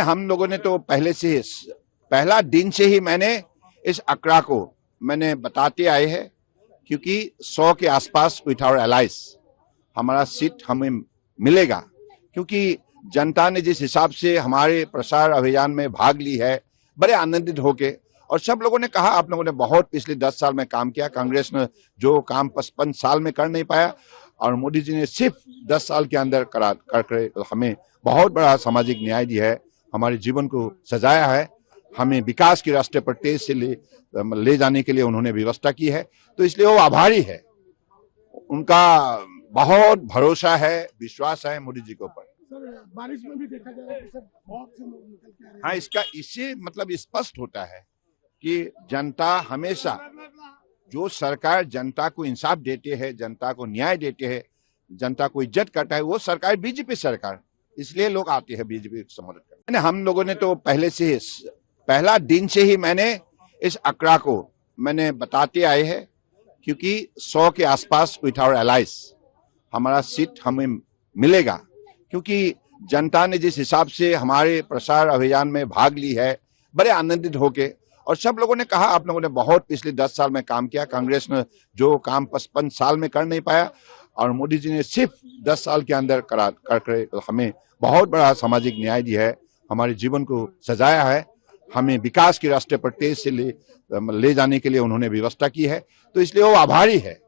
हम लोगों ने तो पहले से पहला दिन से ही मैंने इस आंकड़ा को मैंने बताते आए हैं, क्योंकि 100 के आसपास विथ आवर एलाइज हमारा सीट हमें मिलेगा, क्योंकि जनता ने जिस हिसाब से हमारे प्रसार अभियान में भाग ली है, बड़े आनंदित होके, और सब लोगों ने कहा आप लोगों ने बहुत पिछले 10 साल में काम किया, कांग्रेस ने जो काम 55 साल में कर नहीं पाया और मोदी जी ने सिर्फ 10 साल के अंदर कर हमें बहुत बड़ा सामाजिक न्याय दिया है, हमारे जीवन को सजाया है, हमें विकास के रास्ते पर तेज से ले जाने के लिए उन्होंने व्यवस्था की है। तो इसलिए वो आभारी है, उनका बहुत भरोसा है, विश्वास है मोदी जी के ऊपर। बारिश में भी देखा जा रहा है कि सर बहुत से लोग निकल के आ रहे हैं। हाँ, इससे मतलब स्पष्ट होता है कि जनता हमेशा, जो सरकार जनता को इंसाफ देते हैं, जनता को न्याय देते हैं, जनता को इज्जत करता है, वो सरकार बीजेपी सरकार, इसलिए लोग आते हैं बीजेपी को समर्थन करने। हम लोगों ने तो पहले से पहला दिन से ही मैंने इस आंकड़ा को मैंने बताते आए हैं, क्योंकि 100 के आसपास विथ आवर एलाइज हमारा सीट हमें मिलेगा, क्योंकि जनता ने जिस हिसाब से हमारे प्रसार अभियान में भाग ली है, बड़े आनंदित होके, और सब लोगों ने कहा आप लोगों ने बहुत पिछले 10 साल में काम किया, कांग्रेस ने जो काम 55 साल में कर नहीं पाया और मोदी जी ने सिर्फ 10 साल के अंदर कर हमें बहुत बड़ा सामाजिक न्याय दिया है, हमारे जीवन को सजाया है, हमें विकास के रास्ते पर तेज से ले जाने के लिए उन्होंने व्यवस्था की है। तो इसलिए वो आभारी है,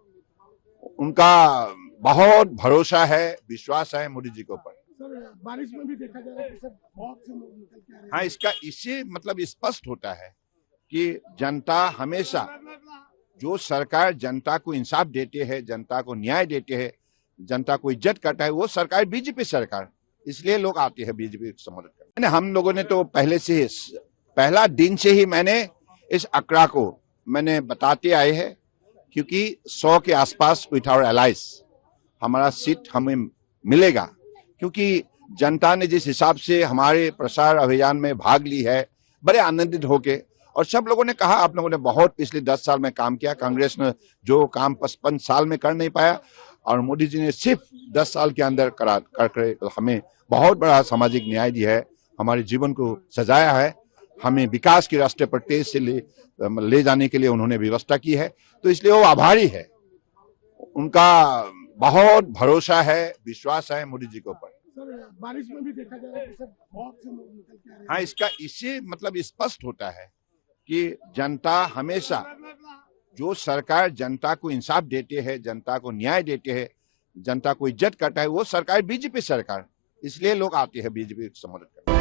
उनका बहुत भरोसा है, विश्वास है मोदी जी के ऊपर। सर बारिश में भी देखा जा रहा है कि सर बहुत से लोग निकल के आ रहे हैं। हाँ, इससे मतलब स्पष्ट होता है कि जनता हमेशा, जो सरकार जनता को इंसाफ देते हैं, जनता को न्याय देते हैं, जनता को इज्जत करता है, वो सरकार बीजेपी सरकार, इसलिए लोग आते हैं बीजेपी को समर्थन करने। हम लोगों ने तो पहले से पहला दिन से ही मैंने इस आंकड़ा को मैंने बताते आए हैं, क्योंकि 100 के आसपास विथ आवर एलाइज हमारा सीट हमें मिलेगा, क्योंकि जनता ने जिस हिसाब से हमारे प्रसार अभियान में भाग ली है, बड़े आनंदित होके, और सब लोगों ने कहा आप लोगों ने बहुत पिछले 10 साल में काम किया, कांग्रेस ने जो काम 55 साल में कर नहीं पाया और मोदी जी ने सिर्फ 10 साल के अंदर कर हमें बहुत बड़ा सामाजिक न्याय दिया है, हमारे जीवन को सजाया है, हमें विकास के रास्ते पर तेज से ले जाने के लिए उन्होंने व्यवस्था की है। तो इसलिए वो आभारी है, उनका बहुत भरोसा है, विश्वास है मोदी जी के ऊपर। सर बारिश में भी देखा जा रहा है कि सर बहुत से लोग निकल के आ रहे हैं। हाँ, इससे मतलब स्पष्ट होता है कि जनता हमेशा, जो सरकार जनता को इंसाफ देते हैं, जनता को न्याय देते हैं, जनता को इज्जत करता है, वो सरकार बीजेपी सरकार, इसलिए लोग आते हैं बीजेपी को समर्थन करने।